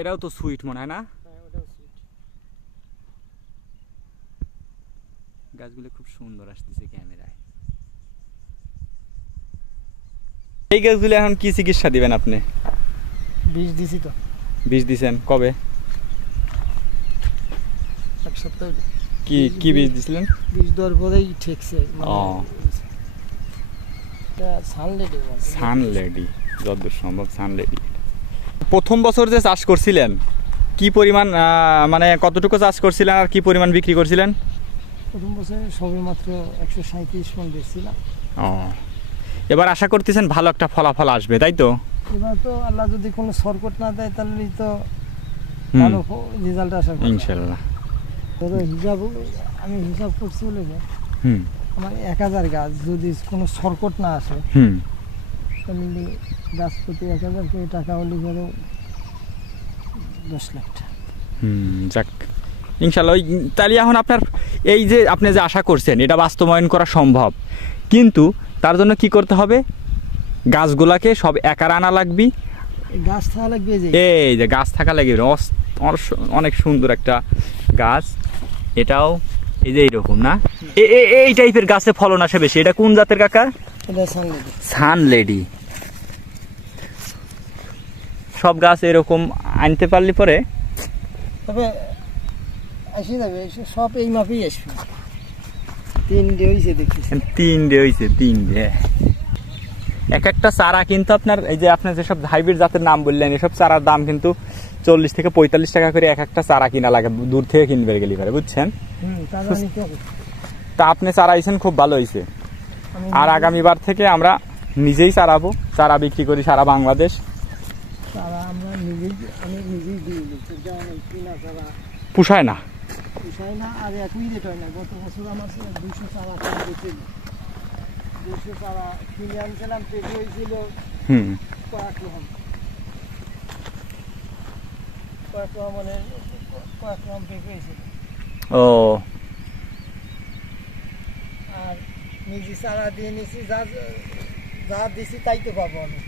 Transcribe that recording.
এটাও তো সুইট মনে হয় না? হ্যাঁ ওটাও সুইট। গাছগুলো খুব সুন্দর আসতেছে ক্যামেরায়। এই গাছগুলো এখন কি চিকিৎসা দিবেন আপনি? বীজ দিছি তো। বীজ দিছেন কবে? এক সপ্তাহ। কি কি বীজ দিছিলেন? বীজ দেওয়ার পরেই ঠেকছে। ও সানলেডি। সানলেডি, যতদূর সম্ভব সানলেডি। প্রথম বছর যে চাষ করছিলেন কি পরিমাণ মানে কতটুকু চাষ করছিলেন আর কি পরিমাণ বিক্রি করছিলেন? প্রথম বছরে সবে মাত্র 137 মণ বেচছিলাম। ও, এবার আশা করতেছেন ভালো একটা ফলাফল আসবে তাই তো? এবার তো আল্লাহ যদি কোনো শর্টকাট না দেয় তাহলে তো ভালো রেজাল্ট আশা করি ইনশাআল্লাহ। ধরো আমি হিসাব করছি বলে যে হুম আমার 1000 গাছ যদি কোনো শর্টকাট না আসে হুম তাহলে গাছ প্রতি 1000 করে টাকা হলে ধরো 10 লাখ টাকা। যাক ইনশাআল্লাহ। তাহলে এখন আপনার এই যে আপনি যে আশা করছেন এটা বাস্তবায়ন করা সম্ভব, কিন্তু তার জন্য কি করতে হবে? গাছগুলাকে সব একার আনা লাগবে। গাছ থাকা লাগবে, এই যে গাছ থাকা লাগবে। অনেক সুন্দর একটা গাছ, এটাও এই যে এইরকম না? এই টাইপের গাছে ফলন আসে বেশি। এটা কোন জাতের কাকা? এটা সানলেডি। সানলেডি। সব গাছ এরকম আনতে পারলে পরে তবে আসি যাবে, সব এই মাপেই আসবে। 3 ডে হয়েছে দেখি। 3 ডে হয়েছে, 3 ডে। এক একটা চারা কিন্তু আপনার এই যে আপনার যেসব হাইব্রিড জাতের নাম বললেন এসব চারার দাম কিন্তু 40 থেকে 45 টাকা করে এক একটা চারা কিনা লাগে, দূর থেকে কিনবে গেলে পারে, বুঝছেন? তা আপনি চারাইছেন, খুব ভালো হয়েছে। আর আগামীবার থেকে আমরা নিজেই চারাবো, চারা বিক্রি করি সারা বাংলাদেশ। পুষায় না, আর একই রেট হয় না। গত বছর আমার 200 চারা বেঁচে 200 চারা কিনে আনছিলাম, পেকে হয়েছিল কয়েক মানে কয়েক পেকে হয়েছিল। ও, আর নিজে চারা দিয়ে নিছি, যা দিছি তাই তো পাবো আমি।